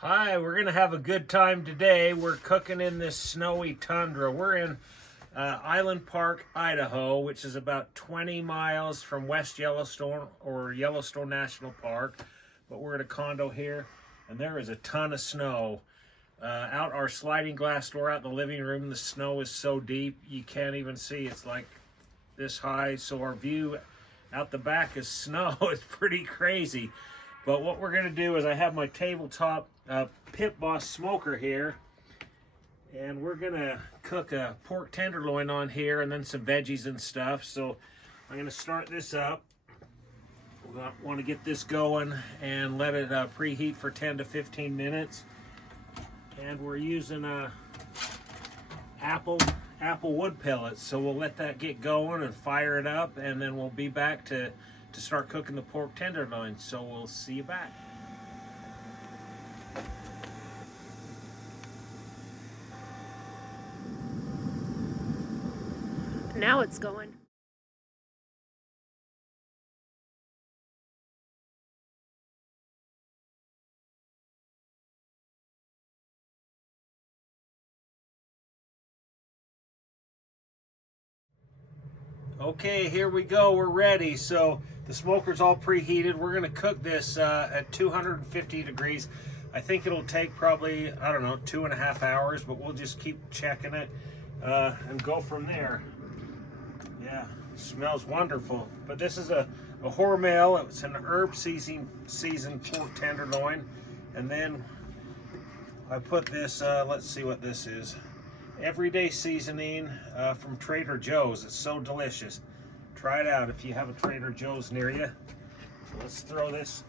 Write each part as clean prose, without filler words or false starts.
Hi, we're gonna have a good time today. We're cooking in this snowy tundra. We're in Island Park, Idaho, which is about 20 miles from West Yellowstone or Yellowstone National Park. But we're at a condo here, and there is a ton of snow. Out our sliding glass door out in the living room, the snow is so deep you can't even see. It's like this high, so our view out the back is snow. It's pretty crazy. But what we're gonna do is I have my tabletop Pit Boss smoker here, and we're gonna cook a pork tenderloin on here and then some veggies and stuff. So I'm gonna start this up. We want to get this going and let it preheat for 10 to 15 minutes. And we're using apple wood pellets, so we'll let that get going and fire it up, and then we'll be back to start cooking the pork tenderloin. So we'll see you back. Now it's going. Okay, here we go. We're ready. So the smoker's all preheated. We're going to cook this at 250 degrees. I think it'll take probably, I don't know, 2.5 hours, but we'll just keep checking it and go from there. Yeah, smells wonderful. But this is a Hormel. It's an herb seasoned pork tenderloin. And then I put this, let's see what this is. Everyday seasoning from Trader Joe's. It's so delicious. Try it out if you have a Trader Joe's near you. So let's throw this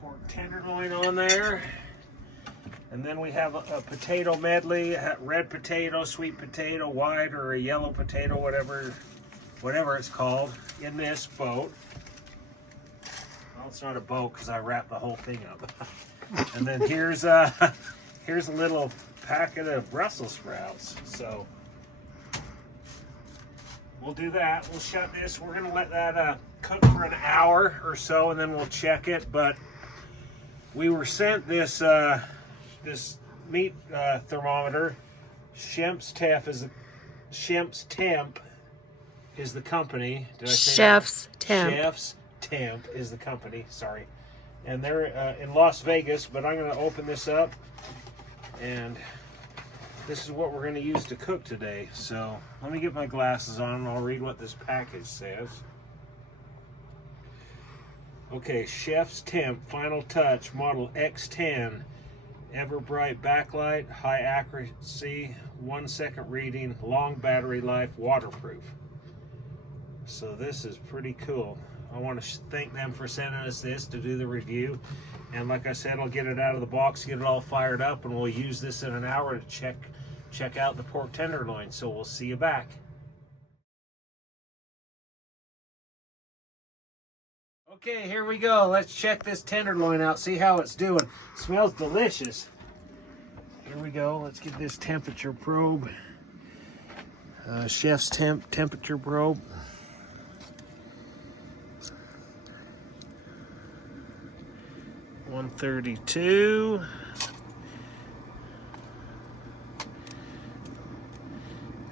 pork tenderloin on there. And then we have a potato medley, red potato, sweet potato, white, or a yellow potato, whatever it's called, in this boat. Well, it's not a boat because I wrapped the whole thing up. And then here's a little packet of Brussels sprouts. So we'll do that. We'll shut this. We're gonna let that cook for an hour or so, and then we'll check it. But we were sent this this meat thermometer. ChefsTemp is the company. Did I say ChefsTemp. ChefsTemp is the company. Sorry, and they're in Las Vegas. But I'm going to open this up, and this is what we're going to use to cook today. So let me get my glasses on, and I'll read what this package says. Okay, ChefsTemp Finaltouch Model X-10. Ever bright backlight, high accuracy, 1 second reading, long battery life, waterproof. So this is pretty cool. I want to thank them for sending us this to do the review. And like I said, I'll get it out of the box, get it all fired up, and we'll use this in an hour to check out the pork tenderloin. So we'll see you back. Okay, here we go. Let's check this tenderloin out, see how it's doing. It smells delicious. Here we go. Let's get this temperature probe. ChefsTemp temperature probe. $132.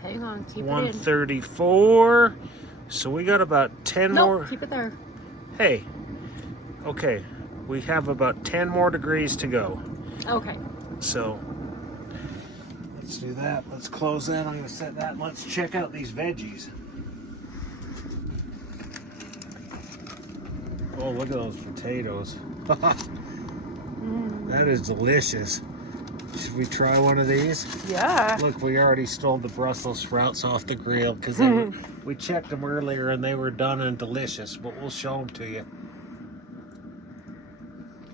Hang on, keep it in. 134. So we got about 10 more. Keep it there. Hey, okay, we have about 10 more degrees to go. Okay. So let's do that. Let's close that. I'm going to set that. And let's check out these veggies. Oh, look at those potatoes. That is delicious. Should we try one of these? Yeah. Look, we already stole the Brussels sprouts off the grill because we checked them earlier and they were done and delicious, but we'll show them to you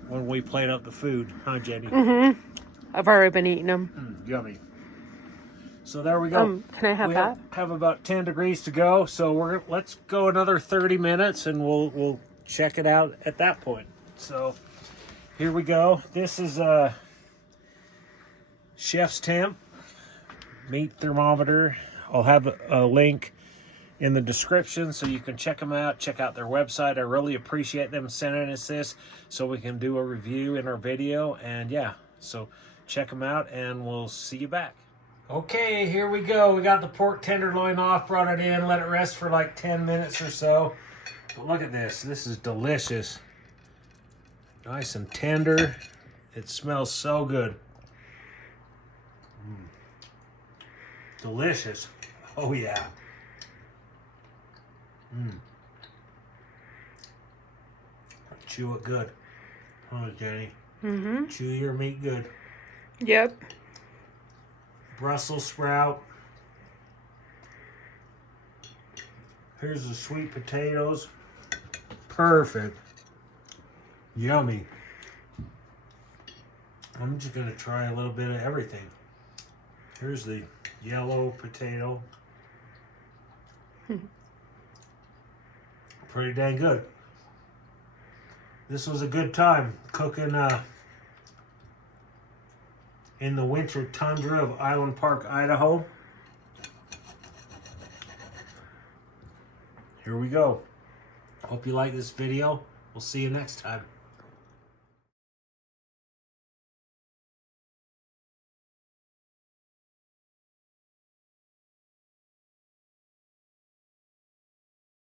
when we plate up the food, huh, Jenny? I've already been eating them. Yummy. So there we go. Can I have that? Have about 10 degrees to go, so let's go another 30 minutes and we'll check it out at that point. So here we go. This is ChefsTemp meat thermometer. I'll have a link in the description so you can check them out. Check out their website. I really appreciate them sending us this so we can do a review in our video. And yeah, so check them out and we'll see you back. Okay, here we go. We got the pork tenderloin off, brought it in, let it rest for like 10 minutes or so. But look at this. This is delicious. Nice and tender. It smells so good. Delicious. Oh yeah. Chew it good. Huh, Jenny? Mm-hmm. Chew your meat good. Yep. Brussels sprout. Here's the sweet potatoes. Perfect. Yummy. I'm just going to try a little bit of everything. Here's the yellow potato. Pretty dang good. This was a good time cooking in the winter tundra of Island Park, Idaho. Here we go. Hope you like this video. We'll see you next time.